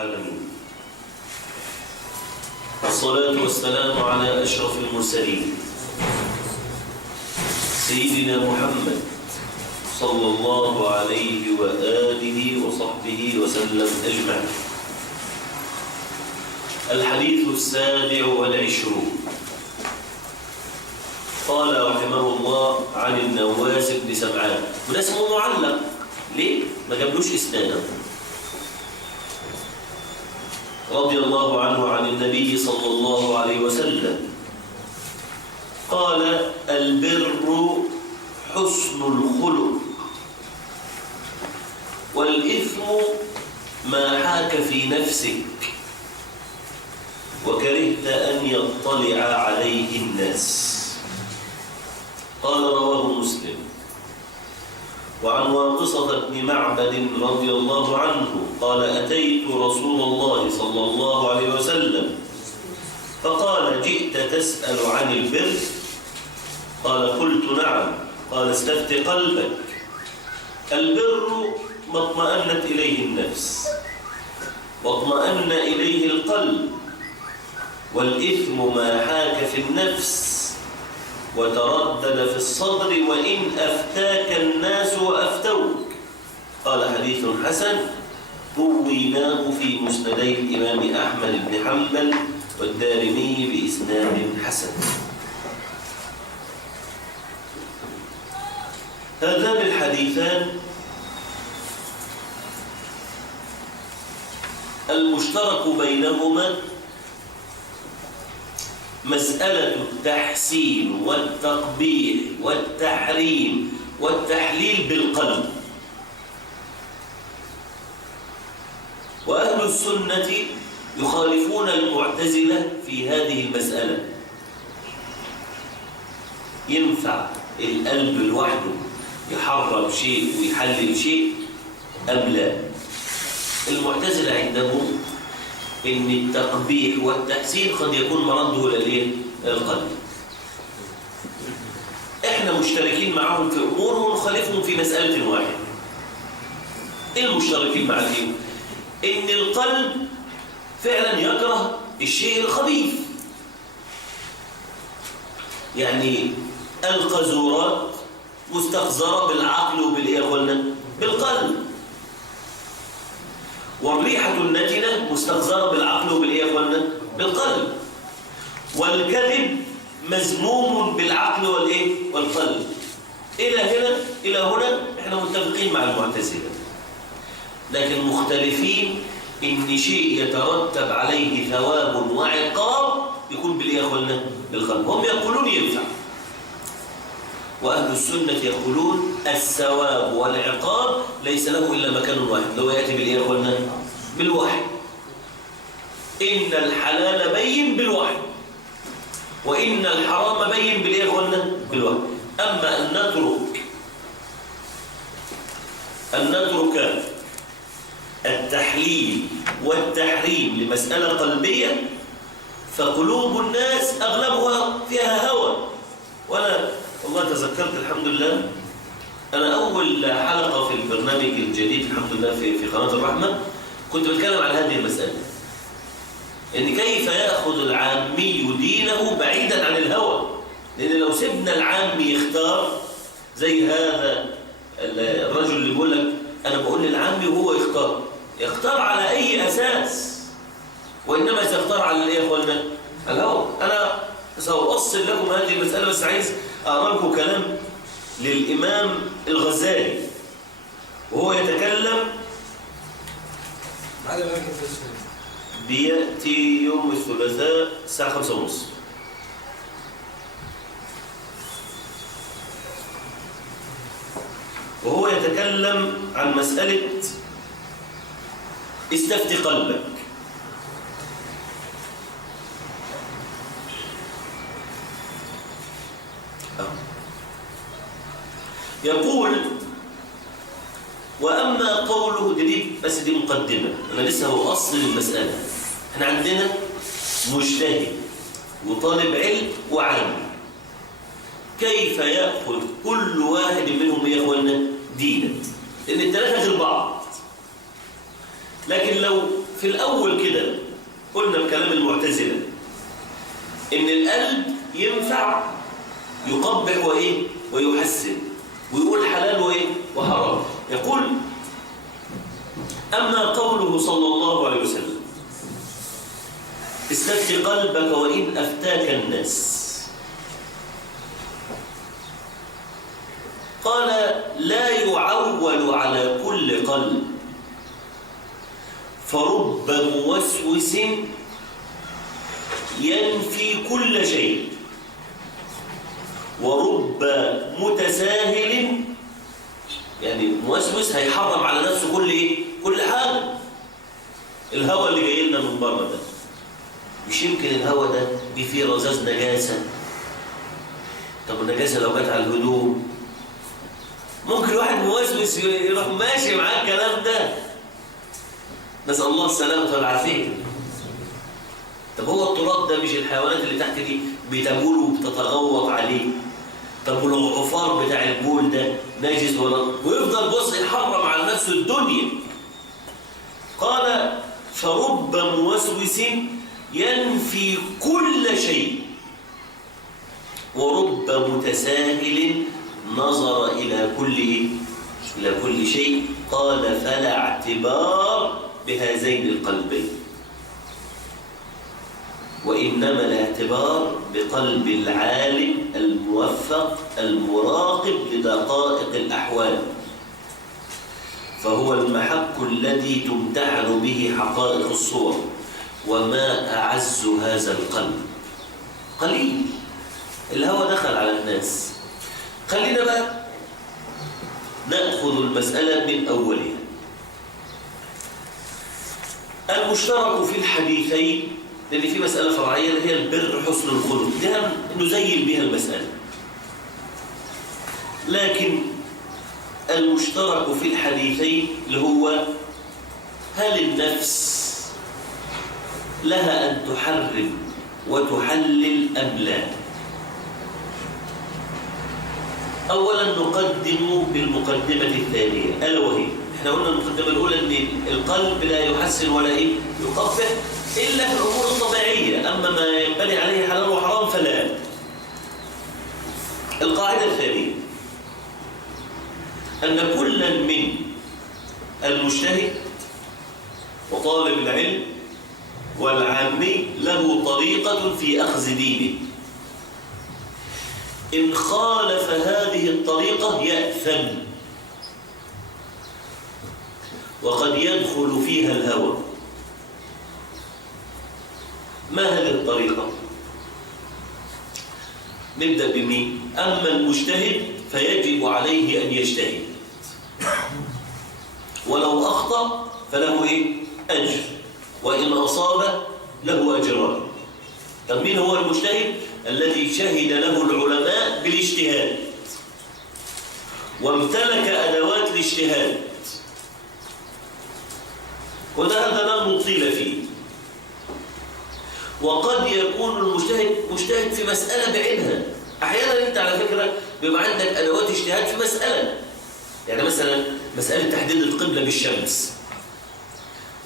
العالمين، والصلاة والسلام على أشرف المرسلين سيدنا محمد صلى الله عليه وآله وصحبه وسلم أجمعين. الحديث 27. قال رحمه الله عن النواس بن سمعان، وده اسمه معلق. ليه؟ ما جابلوش إسنادا. رضي الله عنه عن النبي صلى الله عليه وسلم قال: البر حسن الخلق، والإثم ما حاك في نفسك وكرهت أن يطلع عليه الناس. قال: رواه مسلم. وعن واقصة بن معبد رضي الله عنه قال: أتيت رسول الله صلى الله عليه وسلم فقال: جئت تسأل عن البر؟ قال: قلت نعم. قال: استفت قلبك. البر ما اطمأنت إليه النفس واطمأن إليه القلب، والإثم ما حاك في النفس وتردد في الصدر وإن أفتاك الناس وأفتوك. قال: حديث حسن، رويناه في مسندي الإمام أحمد بن حنبل والدارمي بإسناد حسن. هذان الحديثان المشترك بينهما مسألة التحسين والتقبيح والتحريم والتحليل بالقلب. وأهل السنة يخالفون المعتزلة في هذه المسألة. ينفع القلب لوحده يحرم شيء ويحلل شيء أم لا؟ المعتزلة عندهم إن التقبيح والتحسين قد يكون مرده للقلب. إحنا مشتركين معهم في أمور ونخالفهم في مسألة واحدة. إيه المشتركين معهم؟ إن القلب فعلا يكره الشيء الخبيث، يعني القذورات مستقذرة بالعقل بالقلب، والريحة النتنة مستقذرة بالعقل بالقلب، والكذب مذموم بالعقل والقلب. إلى هنا احنا متفقين مع المعتزلة، لكن مختلفين إن شيء يترتب عليه ثواب وعقاب يكون بالقلب. هم يقولون ينفع، وأهل السنة يقولون الثواب والعقاب ليس له إلا مكان واحد، لو يأتي بالوحي. إن الحلال بين بالوحي، وإن الحرام بين بالوحي. أما أن نترك التحليل والتحريم لمسألة قلبية، فقلوب الناس أغلبها فيها هوى. وأنا والله تذكرت الحمد لله، أنا أول حلقة في البرنامج الجديد الحمد لله في قناة الرحمة كنت بتكلم عن هذه المسألة، إن كيف يأخذ العامي دينه بعيدا عن الهوى. لأن لو سيبنا العامي يختار، زي هذا الرجل اللي بيقول لك أنا بقول للعامي وهو يختار على أي أساس؟ وإنما سيختار على الهوى. أنا سأوصل لكم هذه المسألة، بس عايز أقرأ لكم كلام للإمام الغزالي وهو يتكلم. بيأتي يوم الثلاثاء الساعة 5:30، وهو يتكلم عن مسألة استفتي قلبك. يقول: وأما قوله بس دي مقدمة، أنا لسه هو أصل المسألة. احنا عندنا مجتهد وطالب علم وعالم، كيف يأخذ كل واحد منهم يا إخواننا دينا؟ لأن الثلاثة غير بعض. لكن لو في الأول كده قلنا بكلام المعتزلة إن القلب ينفع يقبح وإيه ويحسن ويقول حلال وإيه وحرام، يقول أما قوله صلى الله عليه وسلم استفتي قلبك وإن أفتاك الناس، قال لا يعول على كل قلب، فرب موسوس ينفي كل شيء، ورب متساهل، يعني موسوس هيحرم على نفسه كل ايه؟ كل حاجه. الهواء اللي جاي لنا من بره ده، مش يمكن الهواء ده فيه رذاذ نجاسه؟ طب النجاسه لو جت على الهدوم ممكن واحد موسوس يروح ماشي معاه الكلام ده، نسأل الله السلامة والعافية. طب هو التراب ده مش الحيوانات اللي تحت دي بتبول وبتتغوط عليه؟ طب ولو العفار بتاع البول ده نجس ولا، ويفضل بص يحرم على نفسه الدنيا. قال فرب موسوس ينفي كل شيء، ورب متساهل نظر إلى كل شيء. قال فلا اعتبار بهذين القلبين، وإنما الاعتبار بقلب العالم الموفق المراقب لدقائق الأحوال، فهو المحك الذي تمتحن به حقائق الصور. وما أعز هذا القلب قليل، الهوى دخل على الناس. خلينا بقى نأخذ المسألة من أولها. المشترك في الحديثين، لأن في مسألة فرعية اللي هي البر حسن الخلق، ده نزيل بها المسألة. لكن المشترك في الحديثين اللي هو هل النفس لها أن تحرم وتحلل أم لا؟ أولا نقدم بالمقدمة الثانية، ألا وهي احنا قلنا المقدمة الأولى أن القلب لا يحسن ولا يقبح إلا في الأمور الطبيعية، أما ما ينبني عليه حلال وحرام فلا. القاعدة الثانية أن كلا من المجتهد وطالب العلم والعامي له طريقة في أخذ دينه، إن خالف هذه الطريقة يأثم، وقد يدخل فيها الهوى. ما هذه الطريقة؟ نبدأ بمين؟ أما المجتهد فيجب عليه أن يجتهد، ولو أخطأ فله أجر، وإن أصاب له أجران. طب مين هو المجتهد؟ الذي شهد له العلماء بالاجتهاد وامتلك أدوات الاجتهاد، وده هذا لن نطيل فيه. وقد يكون المجتهد مجتهد في مسألة بعينها. أحيانا أنت على فكرة بيبقى عندك أدوات اجتهاد في مسألة، يعني مثلا مسألة تحديد القبلة بالشمس،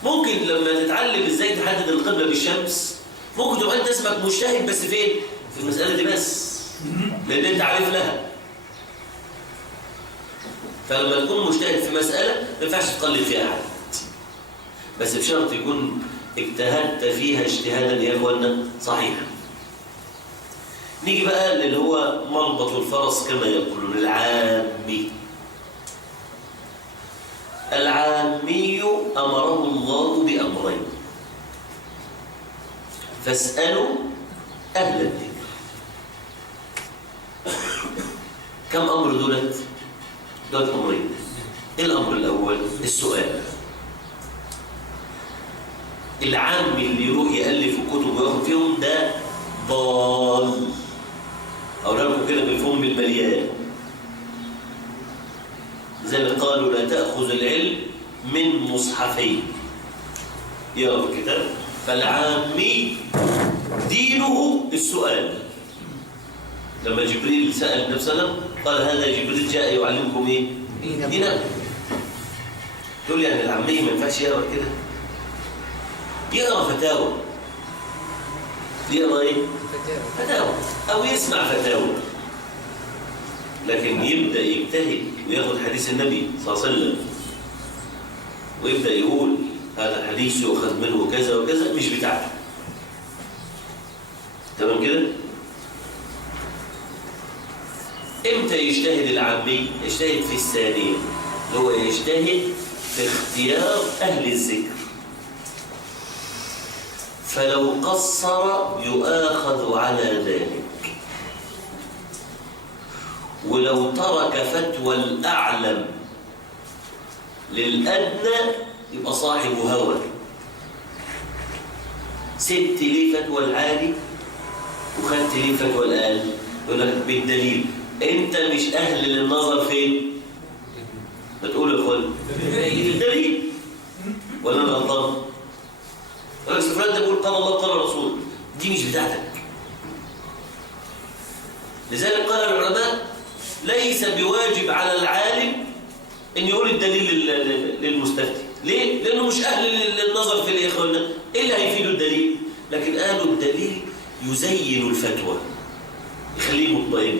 ممكن لما تتعلم إزاي تحدد القبلة بالشمس ممكن تبقى أنت اسمك مجتهد بس فين؟ في المسألة دي بس، لأن أنت عارف لها. فلما تكون مجتهد في مسألة ما ينفعش تقلد فيها أحد، بس بشرط يكون اجتهدت فيها اجتهادا يا اخوانا صحيحا. نيجي بقى اللي هو مربط الفرس كما يقولون، العامي. العامي أمره الله بأمرين، فاسألوا أهل الذكر. كم أمر دولت أمرين. إيه الأمر الأول؟ السؤال. العام اللي يروح يألف كتب وياخد فيهم ده ضال، أو لكم كده بالفم المليان، زي ما قالوا لا تأخذ العلم من مصحفين يقرأ الكتاب. فالعامي دينه السؤال. لما جبريل سأل النبي صلى الله عليه وسلم قال هذا جبريل جاء يعلمكم دينكم. تقول يعني العامي ما ينفعش يقرأ كده؟ يقرأ فتاوى. يقرأ إيه؟ فتاوى أو يسمع فتاوى، لكن يبدأ يجتهد وياخد حديث النبي صلى الله عليه وسلم ويبدأ يقول هذا الحديث يؤخذ منه كذا وكذا، مش بتاعته. تمام كده؟ امتى يجتهد العامي؟ يجتهد في الثانية، هو يجتهد في اختيار أهل الذكر، فلو قصر يؤاخذ على ذلك، ولو ترك فتوى الأعلم للأدنى يبقى صاحب هوى. سبت لي فتوى العالي وخدت لي فتوى الأقل، يقول لك بالدليل. أنت مش أهل للنظر فين؟ بتقول يا أخوان الدليل ولا أنا غلطان؟ يقول لك فلان ده بيقول قال الله قال الرسول، دي مش بتاعتك. لذلك قال العلماء ليس بواجب على العالم ان يقول الدليل للمستفتي. ليه؟ لانه مش اهل للنظر في الايه يا اخوانا، ايه اللي هيفيده الدليل؟ لكن قالوا الدليل يزين الفتوى، يخليه مطمئن.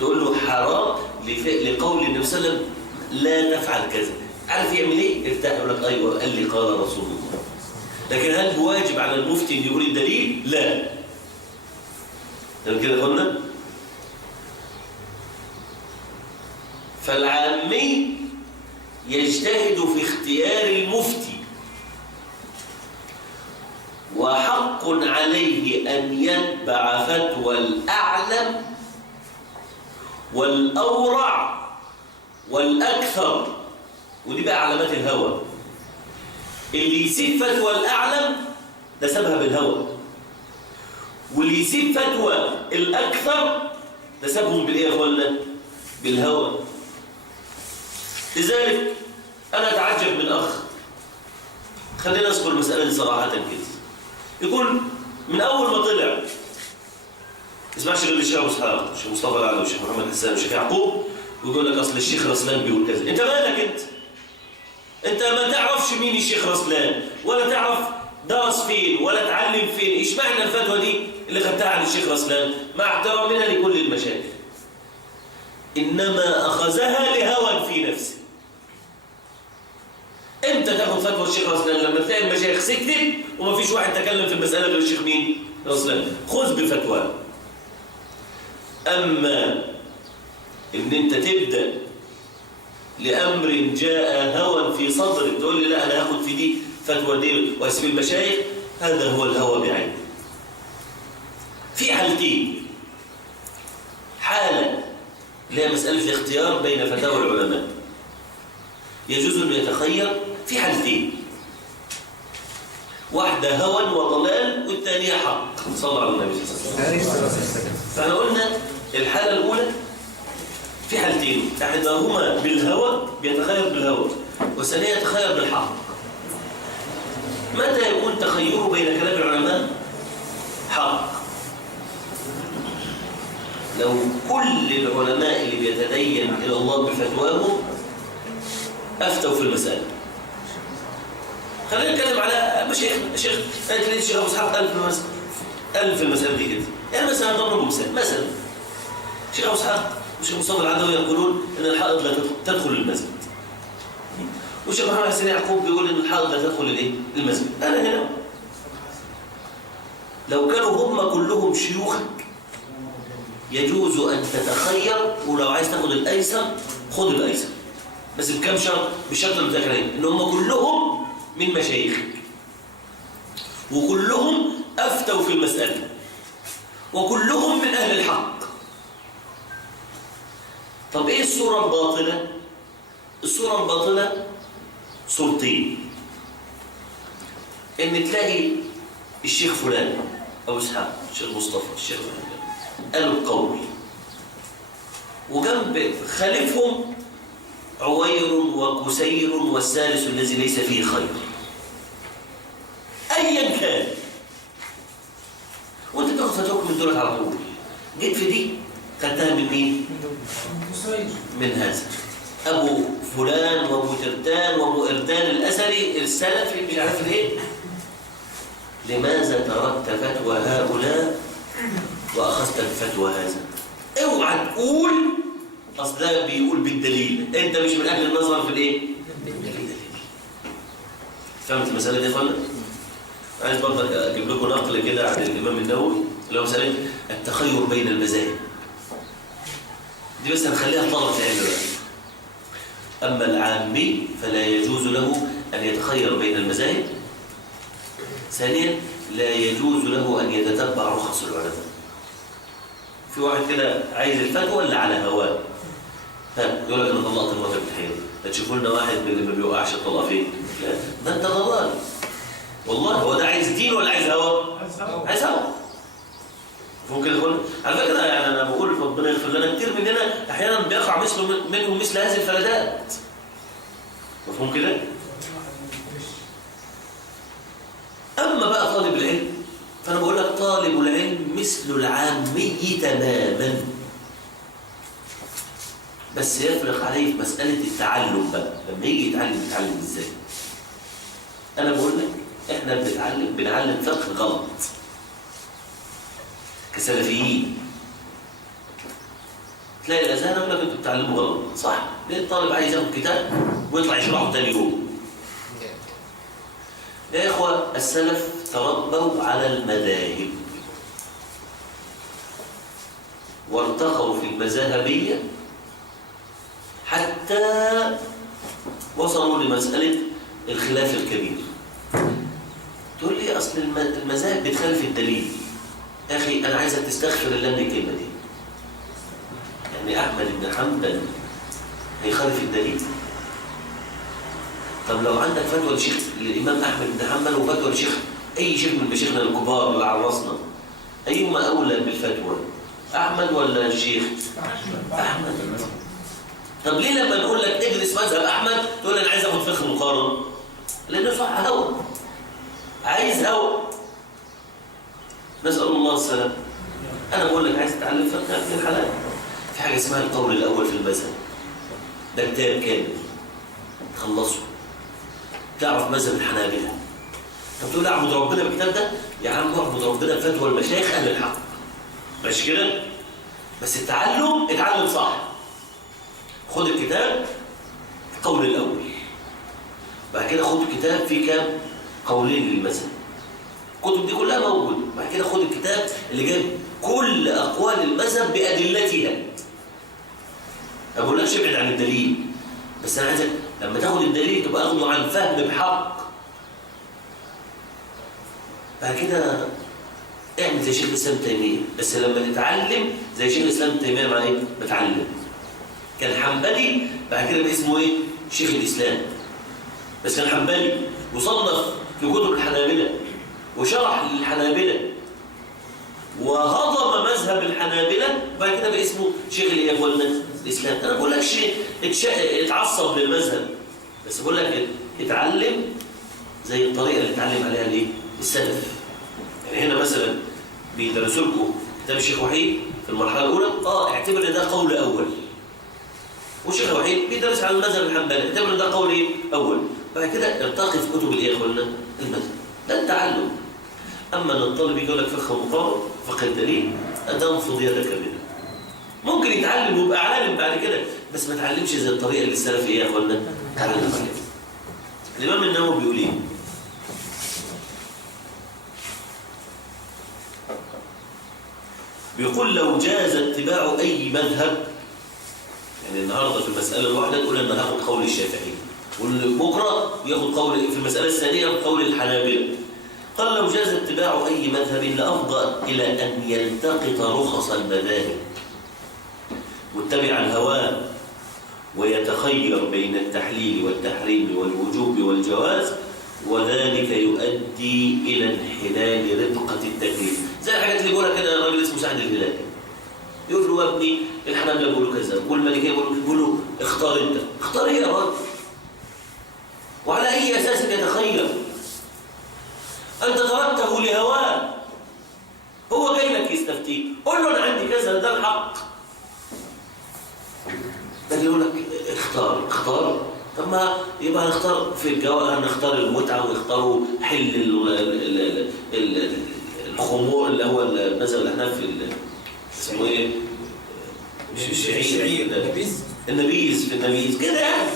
تقول له حرام لقول النبي صلى الله عليه وسلم لا تفعل كذا، عارف يعمل ايه؟ ارتاح، يقول لك ايوه قال لي قال رسول الله. لكن هل بواجب على المفتي ان يقول الدليل؟ لا. تمام كده يا اخوانا؟ فالعامي يجتهد في اختيار المفتي، وحق عليه أن يتبع فتوى الأعلم والأورع والأكثر، ودي بقى علامات الهوى. اللي يسيب فتوى الأعلم ده سابها بالهوى، واللي يسيب فتوى الأكثر ده سابهم بالإيه يا أخوانا؟ بالهوى. لذلك أنا أتعجب من أخ، خلينا نذكر المسألة دي صراحة كده، يقول من أول ما طلع اسمعش غير الشيخ أبو إسحاق، الشيخ مصطفى العلوي، الشيخ محمد حسان، الشيخ يعقوب، ويقول لك أصل الشيخ رسلان بيقول كذا. أنت مالك أنت ما تعرفش مين الشيخ رسلان، ولا تعرف درس فين، ولا تعلم فين. إيش معنى الفتوى دي اللي خدتها عن الشيخ رسلان؟ مع احترامنا لكل المشايخ، إنما أخذها لهوى في نفسه. امتى تاخد فتوى الشيخ رسلان؟ لما تلاقي المشايخ سكتت وما فيش واحد تكلم في المسألة غير الشيخ مين؟ رسلان، خذ بفتواه. أما إن أنت تبدأ لأمر جاء هوى في صدرك تقول لي لا أنا هاخد في دي فتوى دي وأسيب المشايخ، هذا هو الهوى بعينه. في حالتين، حالة اللي هي مسألة الاختيار بين فتاوى العلماء، يجوز أن يتخير في حالتين، واحدة هوى وضلال والثانية حق. صلى على النبي صلى الله عليه وسلم. فاحنا قلنا الحالة الأولى في حالتين، إحداهما بالهوى بيتخير بالهوى، والثانية يتخير بالحق. متى يكون تخيره بين كلام العلماء؟ حق. لو كل العلماء اللي بيتدين إلى الله بفتواهم أفتوا في المسألة. خلينا نتكلم على مشايخنا. الشيخ أبو إسحاق قال في المسألة دي كده. يعني مثلا نضرب مثال، مثلا الشيخ أبو إسحاق والشيخ مصطفى العدوي يقولون إن الحائض لا تدخل المسجد، والشيخ محمد حسين يعقوب بيقول إن الحائض لا تدخل المسجد. أنا هنا لو كانوا هم كلهم شيوخك يجوز أن تتخير، ولو عايز تاخد الأيسر خد الأيسر، بس بكم شرط؟ بالشرط اللي بتذكر عليه إن هم كلهم من مشايخك وكلهم أفتوا في المسألة وكلهم من أهل الحق. طب إيه الصورة الباطلة؟ الصورة الباطلة صورتين، إن تلاقي الشيخ فلان أبو إسحاق، الشيخ مصطفى، الشيخ فلان قالوا القول، وجنب خالفهم عوير وكسير والثالث الذي ليس فيه خير أيا كان، وانت تاخد فتوك من دولت على طول. جيت في دي خدتها من مين؟ من هذا أبو فلان وأبو ترتان وأبو إردان الأسري السلفي مش عارف الايه، لماذا تركت فتوى هؤلاء وأخذت الفتوى هذا؟ اوعى تقول أصل ده بيقول بالدليل، أنت مش من أهل النظر في الإيه؟ بالدليل. فهمت المسألة دي يا فندم؟ عايز برضه أجيب لكم نقل كده عن الإمام النووي اللي هو مسألة التخير بين المذاهب. دي بس هنخليها طلبة العلم بقى. أما العامي فلا يجوز له أن يتخير بين المذاهب. ثانيا لا يجوز له أن يتتبع رخص العلماء. في واحد كده عايز الفتوى اللي على هواه، يقول لك أنا طلقت مراتي بالحيض، تشوفوا لنا واحد من اللي ما بيوقعش الطلاق فين؟ لا ده أنت ضلال والله. هو ده عايز دين ولا عايز هوى؟ عايز هوى. ممكن يقول على فكرة يعني أنا بقول ربنا يغفر لنا، كتير مننا أحيانا بيقع منهم مثل هذه الفلذات. مفهوم كده؟ أما بقى طالب العلم فأنا بقول لك طالب العلم مثل العامي تماما، بس يفرق عليه في مسألة التعلم بقى. لما يجي يتعلم إزاي؟ أنا بقول لك إحنا بنعلم فقه غلط كسلفيين. تلاقي الأذهان يقول لك أنتوا بتتعلموا غلط، صح؟ ليه الطالب عايز ياخد كتاب ويطلع يشرحه تاني يوم؟ يا إخوة السلف تربوا على المذاهب وارتقوا في المذاهبية حتى وصلوا لمسألة الخلاف الكبير. تقول لي أصل المذاهب بتخالف الدليل. يا أخي أنا عايزك تستغفر الله من الكلمة دي. يعني أحمد بن حنبل هيخالف الدليل؟ طب لو عندك فتوى الشيخ الإمام أحمد بن حنبل وفتوى الشيخ أي شيخ من مشايخنا الكبار اللي عرسنا، أيهما أولى بالفتوى؟ أحمد ولا الشيخ؟ أحمد. طب ليه لما نقول لك ادرس مذهب أحمد تقول أنا عايز أخد فقه مقارن؟ لأنه صح هوى، عايز هوى. نسأل الله السلام. أنا بقول لك عايز تتعلم فقه ابن الحلال، في حاجة اسمها القول الأول في المذهب، ده كتاب كامل تخلصه تعرف مذهب الحنابلة. طب تقول اعبد ربنا بالكتاب ده؟ يا عم اعبد ربنا بفتوى المشايخ أهل الحق، ماشي كده؟ بس اتعلم صح. خد الكتاب القول الأول، بعد كده خد الكتاب في كام قولين للمذهب، الكتب دي كلها موجودة. بعد كده خد الكتاب اللي جايب كل أقوال المذهب بأدلتها. ما بقولكش ابعد عن الدليل، بس أنا عايزك لما تاخد الدليل تبقى أخده عن فهم بحق. بعد كده اعمل زي شيخ الإسلام تيمية، بس لما تتعلم زي شيخ الإسلام تيمية مع إيه؟ بتعلم. كان حنبلي بعد كده بقى اسمه إيه؟ شيخ الإسلام، بس كان حنبلي وصنف في كتب الحنابلة وشرح للحنابلة وهضم مذهب الحنابلة، بعد كده بقى اسمه شيخ الإسلام. أنا بقول لك اتعصب للمذهب، بس بقول لك اتعلم زي الطريقة اللي اتعلم عليها الايه؟ السلف. يعني هنا مثلا بيدرسوا لكم كتاب الشيخ وحيد في المرحلة الأولى، اعتبر ان ده قول أول. والشيخ وحيد بيدرس على المذهب الحنبلي، اعتبر ان ده قول ايه؟ أول. بعد كده ارتقي في كتب الايه يا اخوانا؟ المذهب. ده التعلم. أما أن الطالب يقول لك فقه مقارن، فقه الدليل، تنفض يدك منه. ممكن يتعلم ويبقى عالم بعد كده، بس ما تعلمش زي الطريقة اللي السلف ايه يا اخوانا؟ تعلم عليها. الإمام النووي بيقول ايه؟ بيقول لو جاز اتباع أي مذهب، يعني النهارده في المسألة الواحدة تقول أنا هاخد قول الشافعي، وبكرة ياخد قول في المسألة الثانية قول الحنابلة. قال لو جاز اتباع أي مذهب لأفضل إلى أن يلتقط رخص المذاهب متبعا هواه ويتخير بين التحليل والتحريم والوجوب والجواز، وذلك يؤدي إلى انحلال رفقة التكليف. زي الحاجات اللي بيقولها كده راجل اسمه سعد الهلالي، يقول له يا ابني الحنابلة بيقولوا كذا والمالكية بيقولوا اختار انت. اختار ايه يا راجل؟ وعلى أي أساس يتخير؟ أنت تركته لهواه، هو جاي لك يستفتيك، قول له أنا عندي كذا ده الحق. ده يقول لك اختار. طب ما يبقى هنختار في الجواهر، هنختار المتعة ويختاروا حل الخمور اللي هو مذهب الأحناف اسمه ايه؟ مش الشعير، النبيذ في النبيذ كده يعني.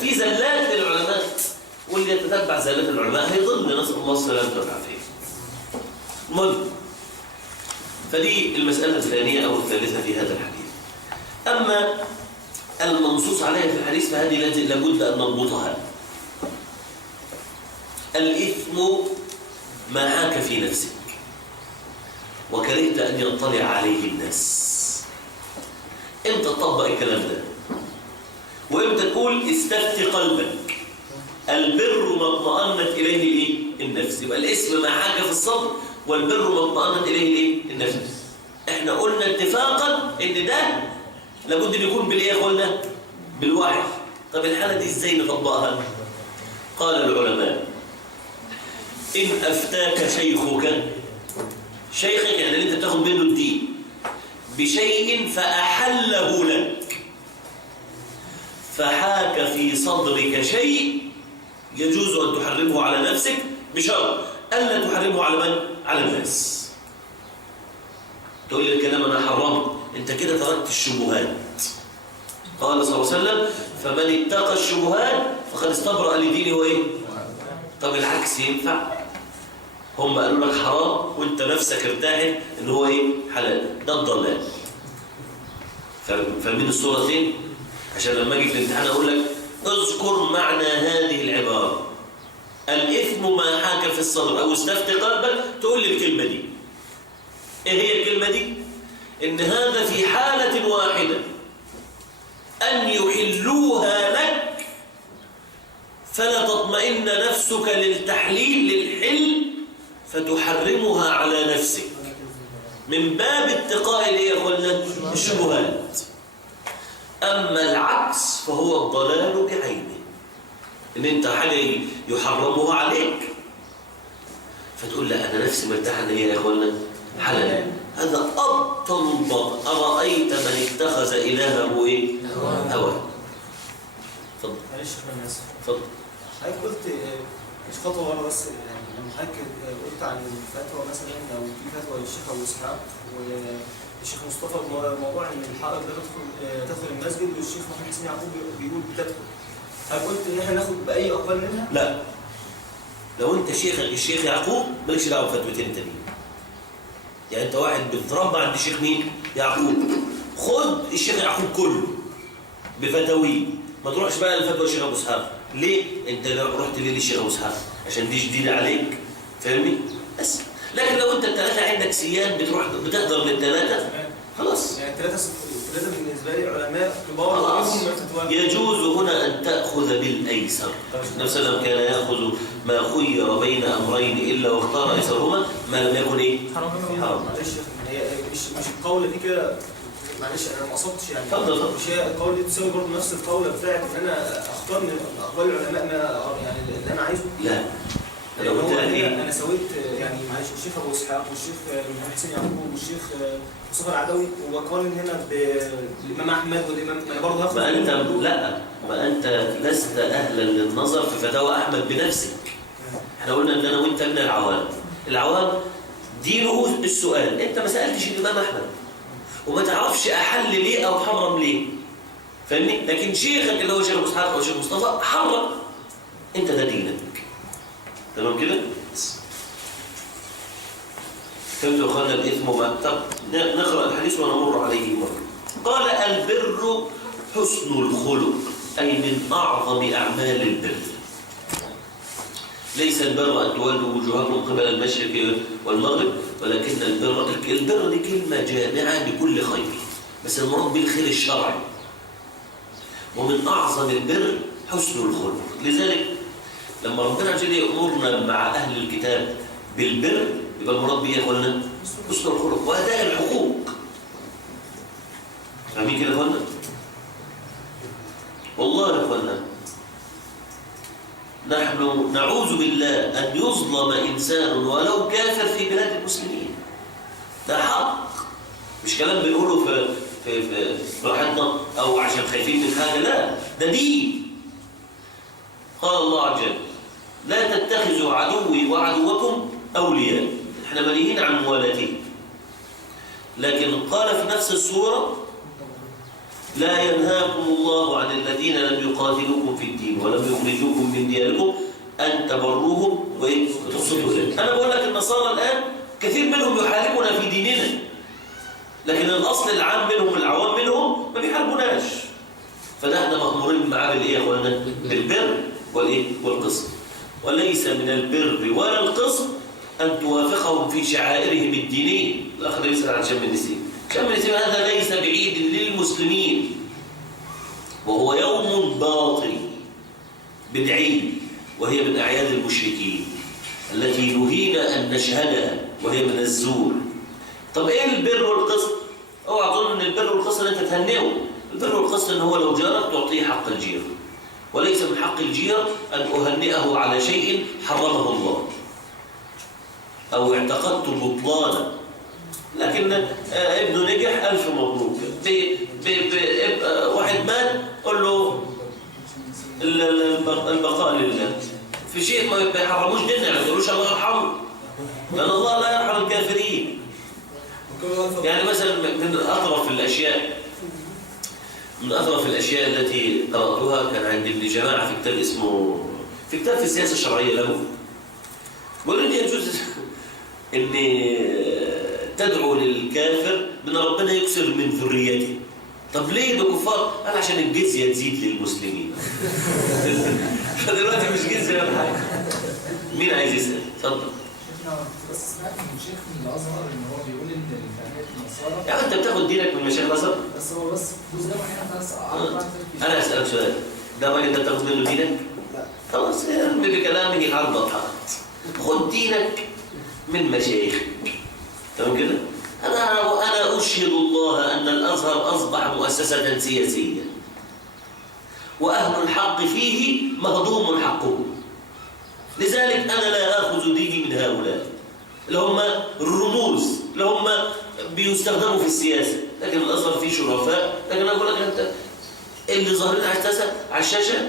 في زلات للعلماء، واللي يتتبع زلات العلماء هيضل، نسأل الله السلامة والعافية. المهم، فدي المسألة الثانية أو الثالثة في هذا الحديث. أما المنصوص عليها في الحديث فهذه لابد أن نضبطها. الإثم ما حاك في نفسك وكرهت أن يطلع عليه الناس. إمتى تطبق الكلام ده؟ وإمتى تقول استفتي قلبك؟ البر ما اطمأنت إليه إيه؟ النفس. يبقى الاسم ما حاك في الصدر، والبر ما اطمأنت إليه إيه؟ النفس. إحنا قلنا اتفاقا إن ده لابد أن يكون بالإيه يا أخوانا؟ بالوحي. طب الحالة دي إزاي نطبقها؟ قال العلماء: إن أفتاك شيخك يعني اللي أنت بتاخد منه الدين بشيء فأحله لك، فحاك في صدرك شيء يجوز أن تحرمه على نفسك بشرط ألا تحرمه على من؟ على الناس. تقول لي الكلام أنا حرمت، أنت كده تركت الشبهات. قال صلى الله عليه وسلم: فمن اتقى الشبهات فقد استبرأ لدينه وإيه؟ طب العكس ينفع؟ هم قالوا لك حرام وانت نفسك ارتاحت ان هو ايه؟ حلال. ده الضلال. فاهمين الصورتين؟ عشان لما اجي في الامتحان اقول لك اذكر معنى هذه العباره: الاثم ما حاك في الصدر او استفتي قلبك، تقول لي الكلمه دي. ايه هي الكلمه دي؟ ان هذا في حاله واحده ان يحلوها لك فلا تطمئن نفسك للتحليل للحل فتحرمها على نفسك من باب اتقاء الايه يا اخوانا؟ الشبهات. اما العكس فهو الضلال بعينه، ان انت حاجه يحرمها عليك فتقول لا انا نفسي مرتاح ان هي يا اخوانا حلال. هذا ابطل البطل. ارايت من اتخذ الهه ايه؟ هواه. اتفضل. معلش انا اسف. اتفضل. حضرتك قلت مش خطوه ورا بس، يعني لما حضرتك قلت عن الفتوى مثلا، او في فتوى للشيخ ابو اسحاق والشيخ مصطفى موضوع ان الحائض لا تدخل المسجد، والشيخ محمد حسين يعقوب بيقول بتدخل. حضرتك قلت ان احنا ناخد باي اقوال منها؟ لا، لو انت شيخك الشيخ يعقوب مالكش دعوه بفتوتين تانيين. يعني انت واحد بتتربى عند الشيخ مين؟ يعقوب. خد الشيخ يعقوب كله بفتاويه، ما تروحش بقى لفتوى الشيخ ابو اسحاق. ليه؟ انت رحت ليه للشيخ ابو اسحاق؟ عشان دي جديده عليك، فاهمني؟ بس لكن لو انت الثلاثه عندك سيان بتروح بتحضر للثلاثه خلاص. يعني الثلاثه بالنسبه لي علماء كبار خلاص. يجوز هنا ان تاخذ بالايسر. النبي صلى الله عليه وسلم كان ياخذ ما خير بين امرين الا واختار ايسرهما ما لم يكن ايه؟ حرام. معلش هي مش القوله دي كده، معلش انا ما قصدتش يعني. اتفضل. مش هي القوله دي تساوي برضه نفس القوله بتاعت ان انا اختار من اقوال العلماء ما يعني اللي انا عايزه؟ لا، انا قلت لك ايه؟ انا سويت يعني معلش الشيخ ابو اسحاق والشيخ محمد حسين يعقوب والشيخ مصطفى العدوي، وقارن هنا بالامام احمد والامام انا برضه هاخد. ما انت لست اهلا للنظر في فتاوى احمد بنفسك. احنا قلنا ان انا وانت من العوام دينه السؤال. انت ما سالتش الامام احمد وما تعرفش احل ليه او حرم ليه، فاهمني؟ لكن شيخك اللي هو شيخ اسحاق او شيخ مصطفى حرم، انت ده دينك. تمام كده؟ فهمتوا اخوانا الاثم ما؟ طب نقرا الحديث ونمر عليه مره. قال: البر حسن الخلق، اي من اعظم اعمال البر. ليس البر ان تولوا وجوهكم قبل المشرق والمغرب، ولكن البر دي كلمه جامعه لكل خير، بس المراد بالخير الشرعي. ومن اعظم البر حسن الخلق. لذلك لما ربنا عز وجل يأمرنا مع أهل الكتاب بالبر يبقى المراد بيه يا اخوانا حسن الخلق وأداء الحقوق. فاهمين كده يا اخوانا؟ والله يا اخوانا نحن نعوذ بالله أن يظلم إنسان ولو كافر في بلاد المسلمين. ده حق، مش كلام بنقوله في راحتنا أو عشان خايفين من حاجة، لا ده دين. قال الله عز وجل لا تتخذوا عدوي وعدوكم أولياء، احنا مليين عن موالاتهم. لكن قال في نفس السورة لا ينهاكم الله عن الذين لم يقاتلوكم في الدين ولم يخرجوكم من دياركم أن تبروهم وتقسطوا إليهم. أنا بقول لك النصارى الآن كثير منهم يحاربنا في ديننا، لكن الأصل العام منهم العوام منهم ما بيحاربوناش. فده احنا مأمورين معاه بالإيه يا أخوانا؟ بالبر والإيه؟ والقسط. وليس من البر ولا القسط أن توافقهم في شعائرهم الدينية. الأخ يسأل عن شم النسيم. شم النسيم هذا ليس بعيد للمسلمين، وهو يوم باطل بدعي، وهي من أعياد المشركين التي نهينا أن نشهدها، وهي من الزور. طب إيه البر والقسط؟ اوعى تظن أن البر والقسط أن أنت تهنئه. البر والقسط أنه هو لو جارك تعطيه حق الجير، وليس من حق الجير أن أهنئه على شيء حرمه الله أو اعتقدت بطلانا. لكن ابنه نجح ألف مبروك. واحد مات قل له البقاء لله. في شيء ما بيحرموش ديننا، ما يقولوش الله يرحمه، لأن الله لا يرحم الكافرين. يعني مثلا من أطرف الأشياء التي قرأتها كان عند ابن جماعة في كتاب اسمه في السياسة الشرعية له، بيقول إن يجوز إن تدعو للكافر من ربنا يكسر من ذريته. طب ليه ده كفار؟ قال عشان الجزية تزيد للمسلمين. فدلوقتي مش جزية ولا حاجة. مين عايز يسأل؟ اتفضل. بس سمعت من شيخ من الازهر ان هو بيقول ان الفئات النصارى يعني انت بتاخد دينك من مشايخ الازهر؟ بس هو بس جزء ده هنا بس انا اسالك سؤال، ده راجل انت بتاخد منه دينك؟ لا خلاص بكلامه عرض حائط. خد دينك من مشايخك. تمام كده؟ انا اشهد الله ان الازهر اصبح مؤسسه سياسيه، واهل الحق فيه مهضوم حقهم. لذلك أنا لا آخذ ديني من هؤلاء اللي هم الرموز اللي هم بيستخدموا في السياسة. لكن الأزهر فيه شرفاء. لكن أقول لك أنت اللي ظاهرين على الشاشة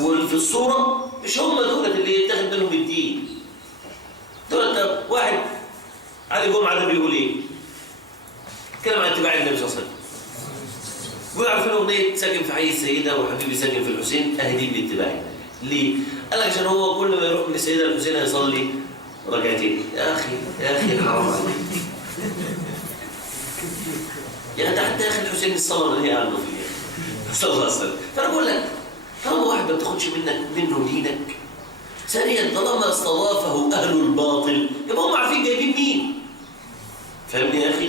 وفي الصورة مش هم دولة اللي يتخذ منهم الدين. دولة واحد علي جمعة ده بيقول إيه؟ كلام عن اتباع النبي صلى الله عليه وسلم. بيقول عارفين أغنية ساكن في حي السيدة وحبيبي ساكن في الحسين أهدي لاتباع النبي. ليه؟ قال لك عشان هو كل ما يروح من السيدة الحسين يصلي ركعتين. يا أخي حرام عليك. يعني حتى يا أخي الحسين الصلاة اللي هي عنده فيها صلى الله عليه وسلم. فأنا بقول لك طالما واحد ما بتاخدش منه دينك، ثانيا طالما استضافه أهل الباطل يبقى هم عارفين جايبين مين. فاهمني يا أخي؟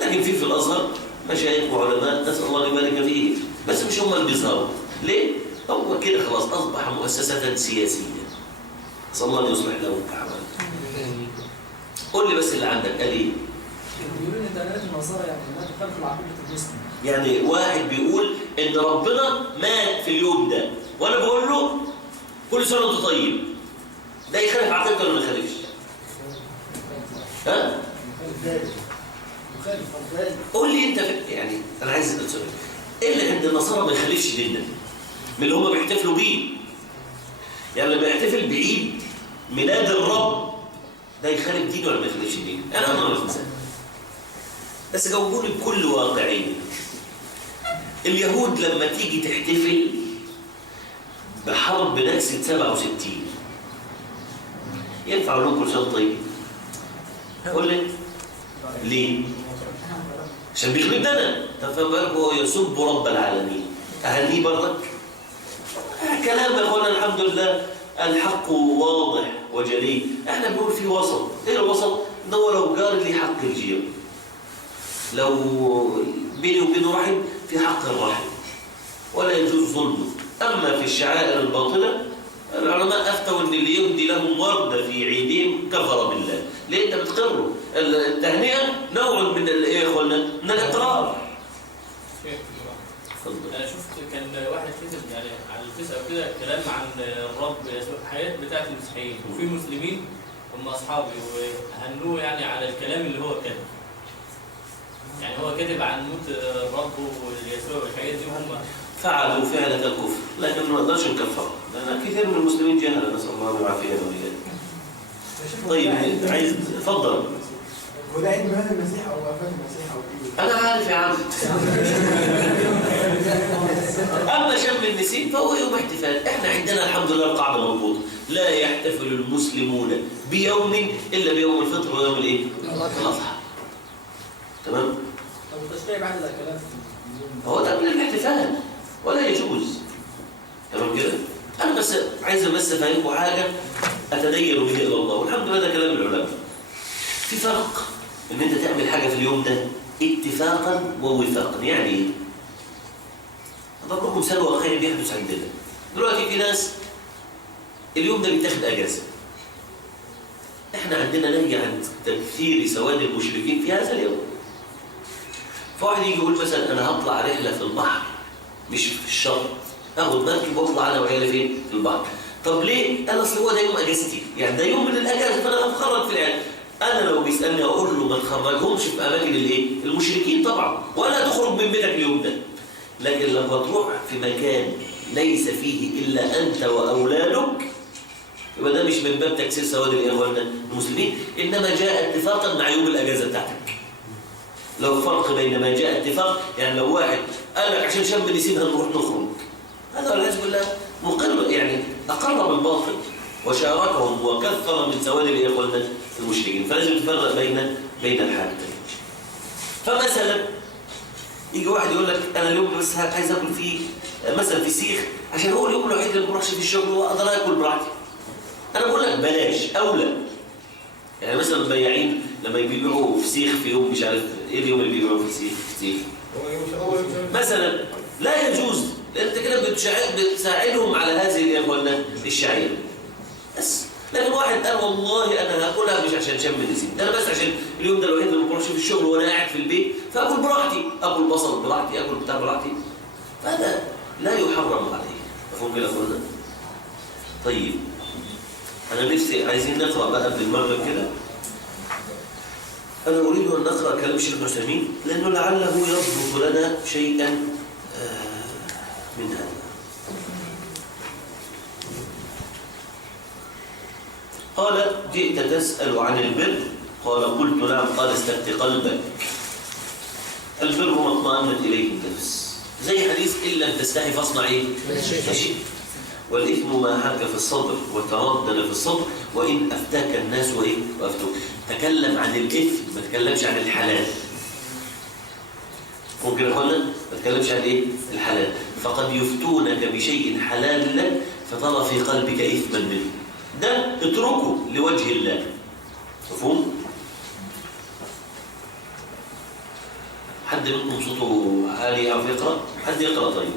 لكن في الأزهر مشايخ وعلماء نسأل الله يبارك فيه، بس مش هم اللي بيظهروا. ليه؟ هو كده خلاص أصبح مؤسسة سياسية. صلى الله يصلح له التعاون. قول لي بس اللي عندك قال ايه؟ بيقولوا ان دلالة النصارى يعني ما تخالف العقيدة المسلم. يعني واحد بيقول ان ربنا مات في اليوم ده وانا بقول له كل سنه وانت طيب، ده يخالف عقيدته ولا ما يخالفش؟ ها؟ مخالف. قول لي انت يعني انا عايز اسال سؤال، ايه اللي عند النصارى ما يخالفش ديننا؟ من اللي هم بيحتفلوا بيه. يعني لما يحتفل بعيد ميلاد الرب ده يخالف دينه ولا ما يخالفش دينه؟ انا مش مسألة. بس جاوبوني بكل واقعية. اليهود لما تيجي تحتفل بحرب نكسة 67 ينفع لهم كل سنة طيب؟ قول لي ليه؟ عشان بيخرب دنا. طب فما بالك هو يسب رب العالمين أهنيه برضك؟ كلام يا اخوانا الحمد لله الحق واضح وجلي. احنا بنقول في وسط. ايه الوسط؟ ان هو لو جار لي حق الجير، لو بيني وبينه رحم في حق الرحم ولا يجوز ظلمه. اما في الشعائر الباطله العلماء افتوا ان اللي يهدي لهم ورده في عيدهم كفر بالله. ليه انت بتقره؟ التهنئه نوع من ايه يا اخوانا؟ من الاقرار. انا شفت كان واحد كتب يعني على الفيس او كده كلام عن الرب يسوع الحياه بتاعه المسيحيين، وفي مسلمين هم اصحابي وهنوه يعني على الكلام اللي هو كتب. يعني هو كاتب عن موت الرب ويسوع والحاجات دي وهم فعلوا فعلة الكفر، لكن ما نقدرش نكفر لأن كثير من المسلمين جهلة، نسأل الله العافية وإياكم. طيب عايز اتفضل. وده عيد ميلاد المسيح او وفاة المسيح او ايه؟ أنا عارف يا عم. أما شم النسيم فهو يوم احتفال، إحنا عندنا الحمد لله القاعدة مضبوطة، لا يحتفل المسلمون بيوم إلا بيوم الفطر ويوم الإيه؟ الأضحى. تمام؟ طب التشريع بعد الكلام هو ده من الاحتفال ولا يجوز. تمام كده؟ أنا بس عايز أفهمكم حاجة أتدين به إلى الله، والحمد لله ده كلام العلماء. في فرق إن أنت تعمل حاجة في اليوم ده اتفاقا ووفاقا، يعني إيه؟ أضرب لكم مثال واقعي بيحدث عندنا. دلوقتي في ناس اليوم ده بيتاخد أجازة. إحنا عندنا نهي عن تكثير سواد المشركين في هذا اليوم. فواحد يجي يقول مثلا أنا هطلع رحلة في البحر مش في الشط، اخد مركب واطلع انا وعيالي فين؟ في البحر. طب ليه؟ قال اصل هو ده يوم اجازتي، يعني ده يوم من الاجازه فانا هتخرج في العيال. انا لو بيسالني اقول له ما تخرجهمش في اماكن الايه؟ المشركين طبعا، ولا تخرج من بيتك اليوم ده. لكن لما تروح في مكان ليس فيه الا انت واولادك يبقى ده مش من باب تكسير سواد الاخوان المسلمين، انما جاء اتفاقا مع يوم الاجازه بتاعتك. لو فرق بين ما جاء اتفاق، يعني لو واحد قال لك عشان شم النسيم هنروح نخرج، هذا والعياذ بالله مقر، يعني اقر بالباطل وشاركهم وكثر من سواد الاخوان المشركين، فلازم تفرق بين الحالتين. فمثلا يجي واحد يقول لك انا اليوم بس عايز اكل فيه مثلا فسيخ عشان هو اليوم الوحيد اللي ما بروحش في الشغل واقدر اكل براحتي. انا بقول لك بلاش اولى. يعني مثلا البياعين لما يبيعوا فسيخ في يوم مش عارف ايه اليوم اللي بيبيعوا فيه فسيخ مثلا، لا يجوز، لان انت كده بتساعدهم على هذه الاخوان الشعيره بس. لكن واحد قال والله انا هاكلها مش عشان شم النسيم، انا بس عشان اليوم ده الوحيد اللي ما بروحش في الشغل وانا قاعد في البيت فاكل براحتي، اكل بصل براحتي، اكل بتاع براحتي، فهذا لا يحرم عليه. مفهوم كده اخوانا؟ طيب انا نفسي عايزين نقرا بقى قبل المغرب كده. انا اريد ان نقرا كلام الشيخ مسلمين لانه لعله يضبط لنا شيئا من هذا. قال جئت تسأل عن البر؟ قال قلت نعم. قال استفت قلبك، البر ما اطمأنت إليه النفس، زي حديث إن لم تستحي فاصنع إيه؟ شيء. والإثم ما حاك في الصدر وتردد في الصدر وإن أفتاك الناس وإيه؟ وأفتوك. تكلم عن الإثم ما تكلمش عن الحلال. ممكن أقولنا ما تكلمش عن إيه؟ الحلال. فقد يفتونك بشيء حلال لك فترى في قلبك إثما منه، ده اتركه لوجه الله. مفهوم؟ حد منكم صوته عالي يعرف يقرأ؟ حد يقرأ طيب؟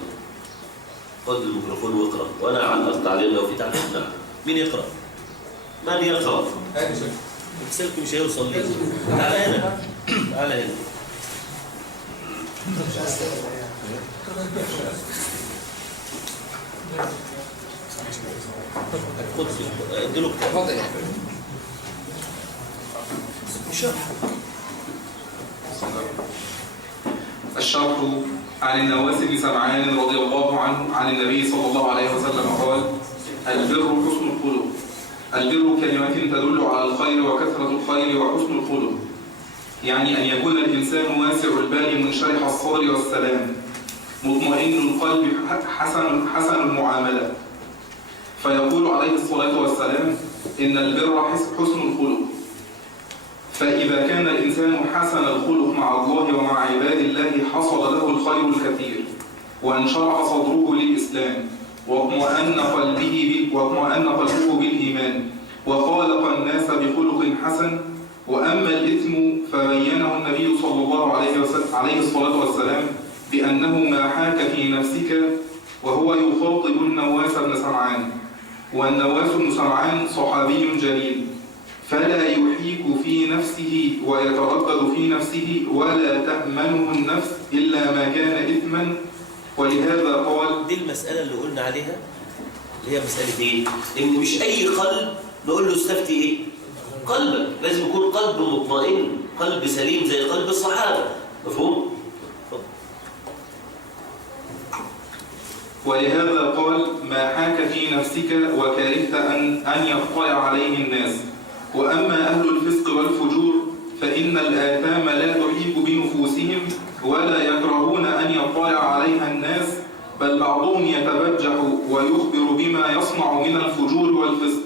خد الميكروفون واقرأ، وأنا علقت عليه لو في تعليق. نعم. مين يقرأ؟ من يقرأ؟ سلك مش هيوصل لي. تعال هنا. تعال هنا. اديله كتاب. الشرح عن النواس بن سمعان رضي الله عنه عن النبي صلى الله عليه وسلم قال: البر حسن الخلق. البر كلمة تدل على الخير وكثرة الخير وحسن الخلق، يعني أن يكون الإنسان واسع البال منشرح الصدر والسلام، مطمئن القلب حسن المعاملة. فيقول عليه الصلاة والسلام: إن البر حسن الخلق. فإذا كان الإنسان حسن الخلق مع الله ومع عباد الله حصل له الخير الكثير، وانشرح صدره للإسلام، واطمأن قلبه بالإيمان، وخالق الناس بخلق حسن. وأما الإثم فبينه النبي صلى الله عليه الصلاة والسلام بأنه ما حاك في نفسك، وهو يخاطب النواس بن سمعان. والنواس بن سمعان صحابي جليل، فلا يحيك في نفسه ويتردد في نفسه ولا تأمنه النفس إلا ما كان إثما. ولهذا قال: دي المسألة اللي قلنا عليها، اللي هي مسألة إيه؟ إن مش أي قلب نقول له استفتي إيه؟ قلبك، لازم يكون قلب مطمئن، قلب سليم زي قلب الصحابة. مفهوم؟ ولهذا قال: ما حاك في نفسك وكرهت أن يطلع عليه الناس. وأما أهل الفسق والفجور فإن الآثام لا تحيك بنفوسهم ولا يكرهون أن يطلع عليها الناس، بل بعضهم يتبجح ويخبر بما يصنع من الفجور والفسق.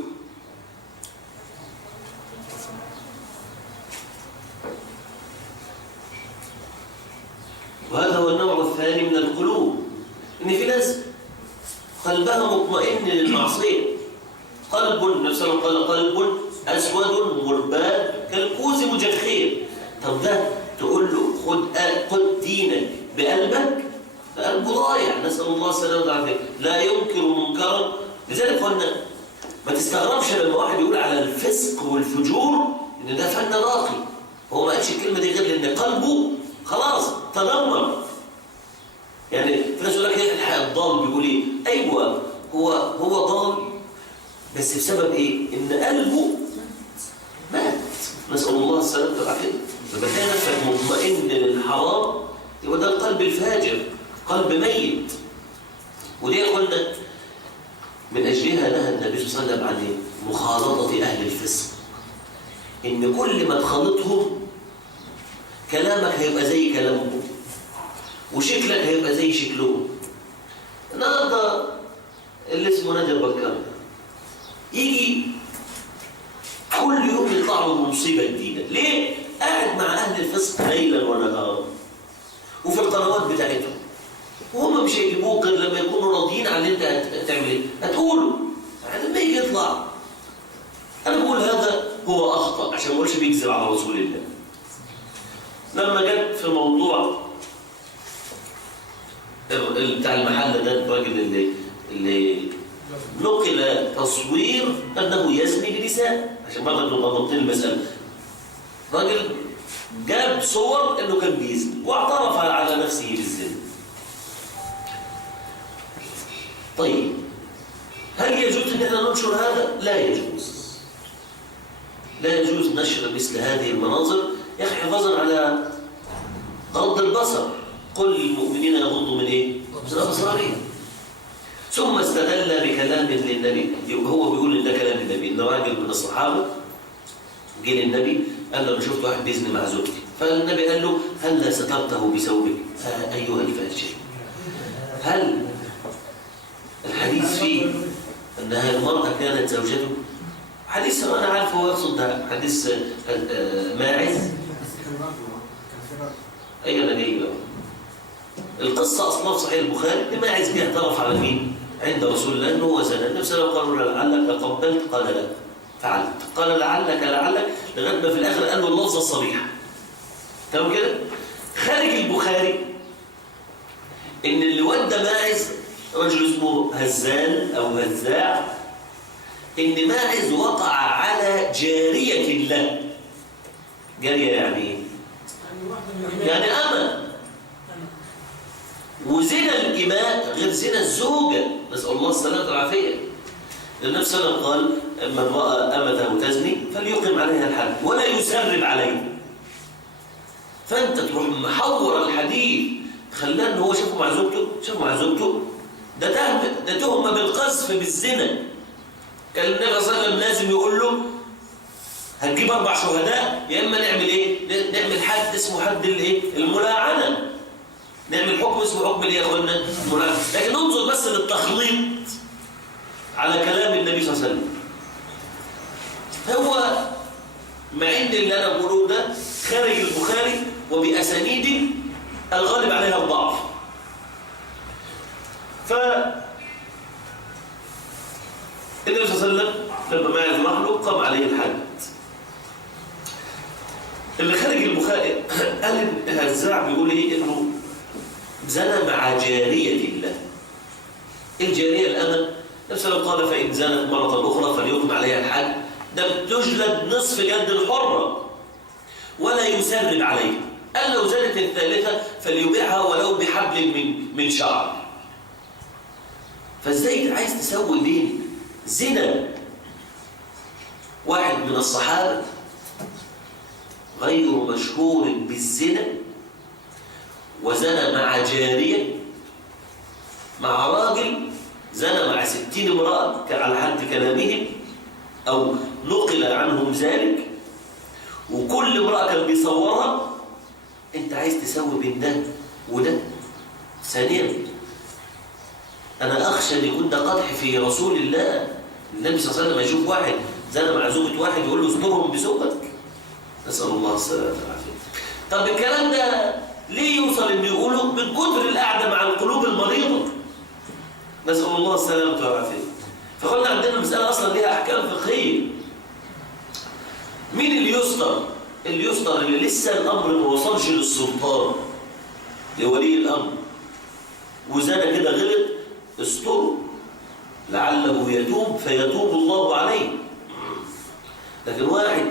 وهذا هو النوع الثاني من القلوب، إن في ناس قلبها مطمئن للمعصية. قلب نفسه قال: قلب أسود مرباد كالكوز مجخير. طب ده تقول له خد دينك بقلبك، قلبه ضايع، نسأل الله السلامة والعافية، لا ينكر منكرا. لذلك قلنا ما تستغربش لما واحد يقول على الفسق والفجور إن ده فن راقي. هو ما قالش الكلمة دي غير لأن قلبه خلاص تدمر. يعني في ناس يقول لك ايه الحق الضال بيقول ايه؟ ايوه هو ضال، بس بسبب ايه؟ ان قلبه مات. نسأل الله السلامة والعافية. لما تلاقي نفسك مطمئن للحرام يبقى ده القلب الفاجر، قلب ميت. ودي قلنا من اجلها نهى النبي صلى الله عليه وسلم عن مخالطة اهل الفسق. ان كل ما تخالطهم كلامك هيبقى زي كلامهم وشكلك هيبقى زي شكلهم. النهارده اللي اسمه نادر بكار يجي كل يوم يطلع له مصيبه جديده. ليه؟ قاعد مع اهل الفسق ليلا ونهارا وفي القنوات بتاعتهم، وهم مش هيجيبوك غير لما يكونوا راضيين عن اللي انت هتعمل ايه؟ هتقوله. يعني لما يجي يطلع انا بقول هذا هو اخطا عشان ما اقولش بيكذب على رسول الله. لما جت في موضوع بتاع المحل ده، الراجل اللي نقل تصوير انه يزني بنساء، عشان برضه نبقى ضابطين المساله. راجل جاب صور انه كان بيزني واعترف على نفسه بالزنا. طيب هل يجوز ان احنا ننشر هذا؟ لا يجوز. لا يجوز نشر مثل هذه المناظر يا اخي حفاظا على غض البصر. قل للمؤمنين يغضوا من ايه؟ من ابصارهم. ثم استدل بكلام للنبي، هو بيقول ان ده كلام النبي، ان راجل من الصحابه جه للنبي قال له: انا شفت واحد بيزني مع زوجتي. فالنبي قال له: هل سترته بثوبك؟ ايها الفاجر، هل الحديث فيه انها المراه كانت زوجته؟ حديث انا عارف هو يقصد ده حديث ماعز. ايوه انا جاي بقى. القصه اصلا في صحيح البخاري. ماعز جه اعترف على مين؟ عند رسول الله انه هو زنا. النبي صلى الله عليه وسلم قال: لعلك قبلت؟ قال: لا فعلت. قال: لعلك لغايه ما في الاخر قال له اللفظه الصريحه. تمام كده؟ خارج البخاري ان اللي ودى ماعز رجل اسمه هزال او هزاع، ان ماعز وقع على جاريه له. جاريه يعني ايه؟ يعني أمة. وزنا الإماء غير زنا الزوجة، نسأل الله السلامة والعافية. النبي صلى الله عليه وسلم قال: من رأى أمته تزني فليقم عليها الحد ولا يسرب عليها. فأنت تروح محور الحديث خلاه إن هو شافه مع زوجته، ده تهمة بالقذف بالزنا. كان النبي صلى الله عليه وسلم لازم يقول له: هتجيب 4 شهداء، يا اما نعمل ايه؟ نعمل حد اسمه حد الايه؟ الملاعنه. نعمل حكم اسمه حكم الايه يا اخوانا؟ الملاعنه. لكن انظر بس للتخليط على كلام النبي صلى الله عليه وسلم. هو مع ان اللي انا بقوله ده خارج البخاري وباسانيد الغالب عليها الضعف. النبي صلى الله عليه وسلم لما ماعز راح له قام عليه الحد. اللي خارج البخاري قال هزاع بيقول ايه؟ انه زنى مع جاريه له. الجاريه الامه. النبي صلى الله عليه وسلم قال: فان زنت مره اخرى فليقم عليها الحد، ده تجلد نصف جلد الحره ولا يسرب عليها. قال: لو زنت الثالثه فليبيعها ولو بحبل من شعر. فازاي عايز تسوي بين زنا واحد من الصحابة غير مشهور بالزنا وزنا مع جارية مع راجل زنى مع 60 امرأة على حد كلامهم أو نقل عنهم ذلك، وكل امرأة كان بيصورها، أنت عايز تسوي بين ده وده؟ ثانيا أنا أخشى أن يكون ده قدح في رسول الله. النبي صلى الله عليه وسلم يشوف واحد زنى مع زوجة واحد يقول له استرهم بزوجك. نسأل الله السلامة والعافية. طب الكلام ده ليه يوصل إنه يقوله؟ من كتر القعدة مع القلوب المريضة. نسأل الله السلامة والعافية. فقلنا عندنا المسألة أصلا ليها أحكام فقهية. مين اللي يستر؟ اللي يستر اللي لسه الأمر ما وصلش للسلطان، لولي الأمر، وزنى كده غلط، استره لعله يتوب فيتوب الله عليه. لكن واحد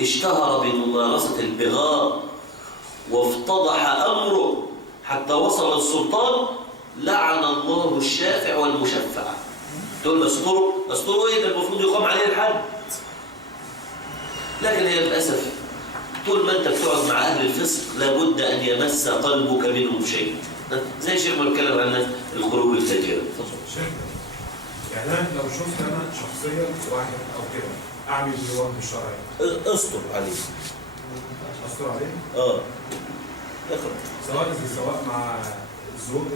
اشتهر بممارسة البغاء وافتضح أمره حتى وصل السلطان، لعن الله الشافع والمشفع. تقول استره ايه؟ ده المفروض يقام عليه الحد. لكن هي للأسف طول ما أنت بتقعد مع أهل الفسق لابد أن يمس قلبك منهم شيء، زي الشيخ ما بيتكلم عن القلوب الفاجرة. شيخ، يعني أنا لو شفت أنا شخصيا واحد أو كده أعمل بالوجه الشرعي استر عليه. أستر عليه؟ اخرج. سواء مع الزوج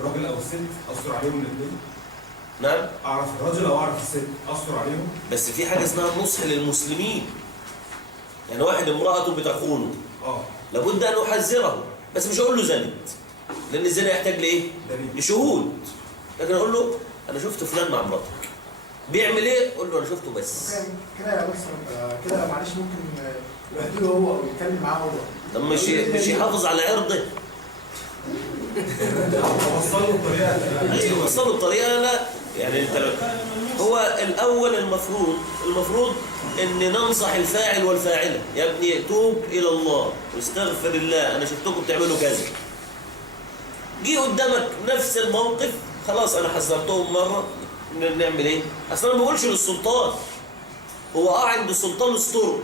الراجل أو الست أستر عليهم الاثنين؟ نعم. أعرف الراجل أو أعرف الست أستر عليهم؟ بس في حاجة اسمها النصح للمسلمين. يعني واحد امرأته بتخونه، لابد أن أحذره، بس مش أقول له زنت، لأن الزنا يحتاج لإيه؟ لشهود. لكن أقول له أنا شفت فلان مع مراتك بيعمل إيه؟ أقول له أنا شفته بس. كده يا مستر كده معلش ممكن يهديه هو أو يتكلم معاه هو. طب مش يحافظ على عرضه. وصله بطريقة أيوه وصله بطريقة لا. يعني أنت هو الأول المفروض إن ننصح الفاعل والفاعلة. يا ابني توب إلى الله واستغفر الله، أنا شفتكم بتعملوا كذا. جه قدامك نفس الموقف، خلاص أنا حذرتهم مرة، نعمل إيه؟ أصل أنا ما بقولش للسلطان، هو عند السلطان استره،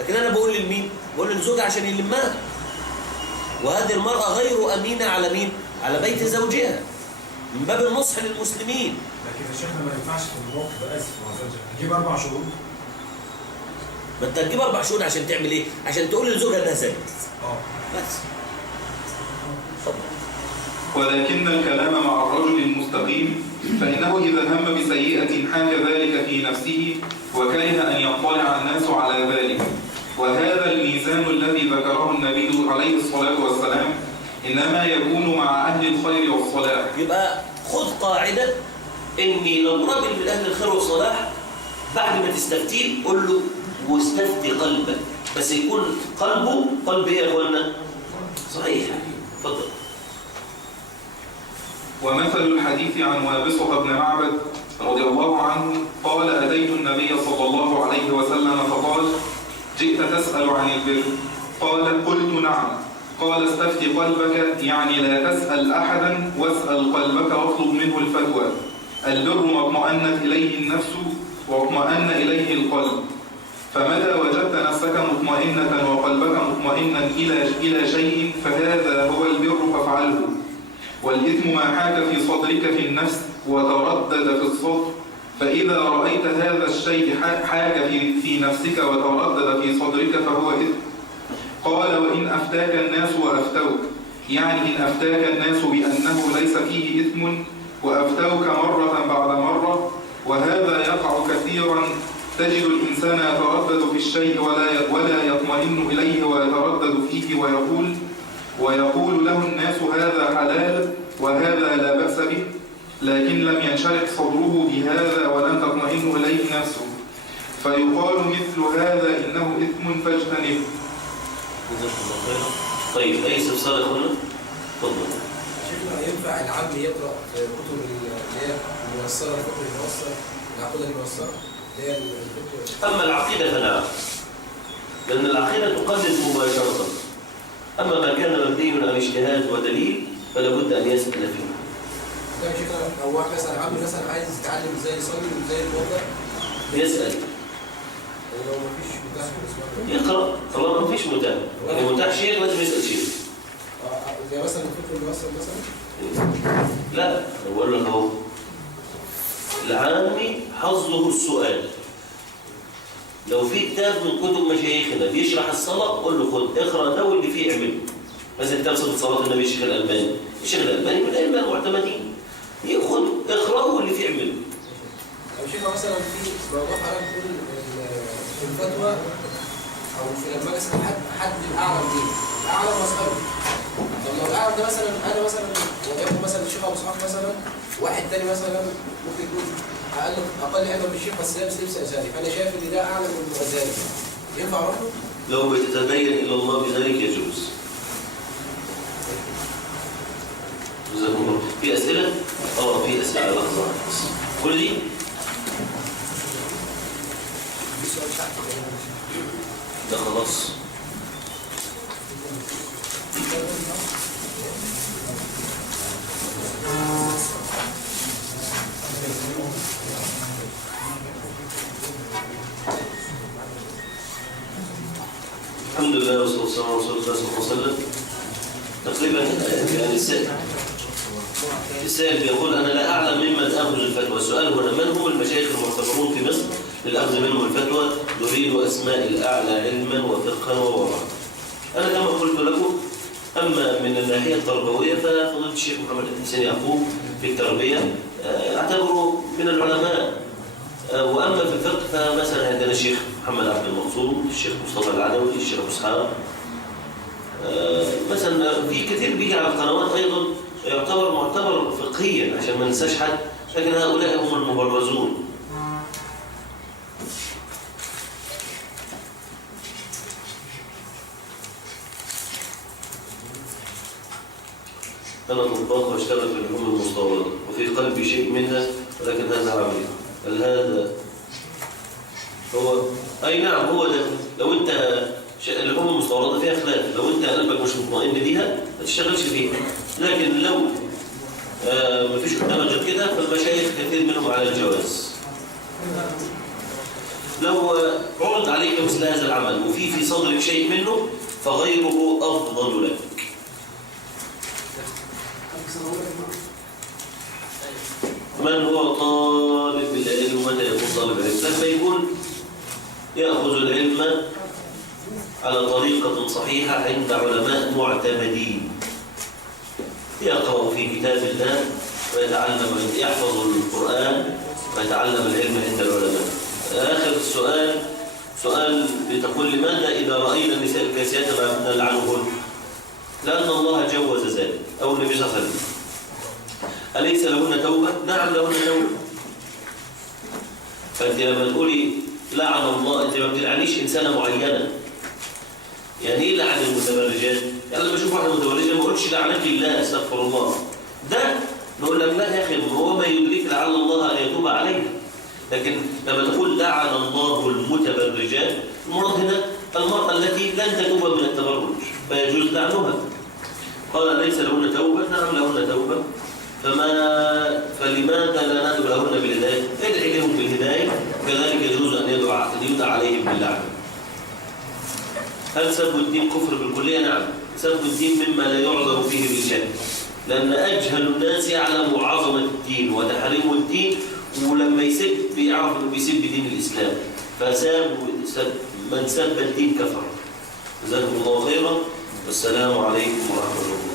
لكن أنا بقول لمين؟ بقول للزوجة عشان يلمها. وهذه المرأة غير أمينة على مين؟ على بيت زوجها، من باب النصح للمسلمين. لكن يا شيخنا ما ينفعش في الموقف ده، اسف اجيب 4 شهور. ما انت هتجيب 4 شهور عشان تعمل ايه؟ عشان تقول لزوجها انها زنت. بس. ولكن الكلام مع الرجل المستقيم فإنه إذا هم بسيئة حاك ذلك في نفسه وكره أن يطلع الناس على ذلك. وهذا الميزان الذي ذكره النبي عليه الصلاة والسلام إنما يكون مع أهل الخير والصلاح. يبقى خذ قاعدة إني لو راجل من أهل الخير والصلاح بعد ما تستفتيه قل له واستفتي قلبك، بس يكون قلبه قلب إيه يا أخوانا؟ صحيح. اتفضل. ومثل الحديث عن وابصة بن معبد رضي الله عنه قال أتيت النبي صلى الله عليه وسلم فقال جئت تسأل عن البر؟ قال قلت نعم. قال استفتي قلبك، يعني لا تسأل أحدا واسأل قلبك واطلب منه الفتوى. البر ما اطمأنت إليه النفس واطمأن إليه القلب، فمتى وجدت نفسك مطمئنة وقلبك مطمئنا إلى شيء فهذا هو البر فافعله. والإثم ما حاك في صدرك في النفس وتردد في الصدر، فإذا رأيت هذا الشيء حاك في نفسك وتردد في صدرك فهو إثم. قال وإن أفتاك الناس وأفتوك، يعني إن أفتاك الناس بأنه ليس فيه إثم وأفتوك مرة بعد مرة، وهذا يقع كثيرا، تجد الإنسان يتردد في الشيء ولا يطمئن إليه ويتردد فيه ويقول له الناس هذا حلال وهذا لا بأس به، لكن لم ينشرح صدره بهذا ولم تطمئن إليه نفسه، فيقال مثل هذا إنه إثم فاجتنبه. طيب أي استفسار يا أخوانا؟ اتفضل. شيخنا ينفع العام يقرأ كتب اللي هي الميسرة، الفقه الميسر، العقيدة الميسرة اللي هي الفقه؟ أما العقيدة فنعم، لأن العقيدة تقدس مباشرة. أما ما كان مبني على اجتهاد ودليل فلا بد أن يسأل فيه. طيب شيخنا لو واحد مثلا عامل مثلا عايز يتعلم ازاي يصلي وازاي يتوضأ يسأل. ولو مفيش متاح بالنسبة له يقرأ، طالما مفيش متاح، يعني متاح شيخ لازم يسأل شيخ. زي مثلا الفقه الميسر مثلا لا أنا بقول لك اهو العامي حظه السؤال. لو في كتاب من كتب مشايخنا بيشرح الصلاة قول له خد اقرأ ده واللي فيه اعمله. مثلا كتاب صفة صلاة النبي الشيخ الألباني، الشيخ الألباني من الأئمة المعتمدين، ياخد اقرأه واللي فيه اعمله. أو شيخ مثلا في موضوع حضرتك تقول الفتوى أو في لما أسأل حد الأعلم دين، الأعلم مسألة. طب لو الأعلم ده مثلا أنا مثلا وليكن مثلا الشيخ أبو إسحاق مثلا، واحد تاني مثلا ممكن يكون أقل علما من الشيخ بس لابس لبس أزهري، فأنا شايف إن ده أعلم من الأزهري، ينفع أروح له؟ لو بتتبين إلى الله بذلك يجوز. جزاكم الله. في أسئلة؟ في أسئلة. لحظة بس. كل دي؟ ده خلاص. الحمد لله والصلاة والسلام على رسول الله صلى الله عليه وسلم. تقريبا يعني السائل بيقول أنا لا أعلم ممن أخذ الفتوى. السؤال هنا من هم المشايخ المعتبرون في مصر للأخذ منهم الفتوى؟ نريد أسماء الأعلى علما وفقها وورعا. أنا كما قلت لكم أما من الناحية التربوية ففضيلة الشيخ محمد حسين يعقوب في التربية أعتبره من العلماء. وأما في الفقه فمثلا عندنا الشيخ محمد عبد المقصود، الشيخ مصطفى العدوي، الشيخ أبو إسحاق. مثلا في كثير بيجي على القنوات أيضا يعتبر معتبر فقهيا عشان ما ننساش حد، لكن هؤلاء هم المبرزون. أنا طباخ واشتغل في اللحوم المستوردة وفي قلبي شيء منها ولكن هذا عملي. هل هذا هو؟ أي نعم هو ده. لو أنت اللحوم المستوردة فيها خلاف، لو أنت قلبك مش مطمئن بيها ما تشتغلش فيها. لكن لو ما فيش قدامك غير كده فالمشايخ كثير منهم على الجواز. لو عرض عليك مثل هذا العمل وفي صدرك شيء منه فغيره أفضل لك. من هو طالب العلم ومتى يكون طالب العلم؟ لما يكون يأخذ العلم على طريقة صحيحة عند علماء معتمدين، يقرأ في كتاب الله ويتعلم، يحفظ القرآن ويتعلم العلم عند العلماء. آخر السؤال سؤال بتقول لماذا إذا رأينا النساء الكاسيات نلعنهن؟ لأن الله جوز ذلك أو النبي صلى الله عليه وسلم. أليس لهن توبة؟ نعم لهن توبة. فأنت لما تقولي لعن الله أنت ما بتلعنيش إنسانة معينة. يعني إيه لعن المتبرجات؟ يعني لما أشوف واحدة متبرجة ما أقولش لعنك الله استغفر الله. ده نقول لك لا يا أخي هو ما يدرك لعل الله أن يتوب عليها. لكن لما تقول لعن الله المتبرجات المراد هنا المرأة التي لن تتوب من التبرج فيجوز لعنها. قال ليس لهن توبة؟ نعم لهن توبة. فلماذا لا ندعو لهن بالهداية؟ ادعي لهم بالهداية، كذلك يجوز أن يدعى عليهم باللعنة. هل سب الدين كفر بالكلية؟ نعم، سب الدين مما لا يعذر فيه بالجهل، لأن أجهل الناس يعلم عظمة الدين وتحريم الدين، ولما يسب بيعرف أنه بيسب دين الإسلام، من سب الدين كفر. جزاكم الله خيرا، والسلام عليكم ورحمة الله.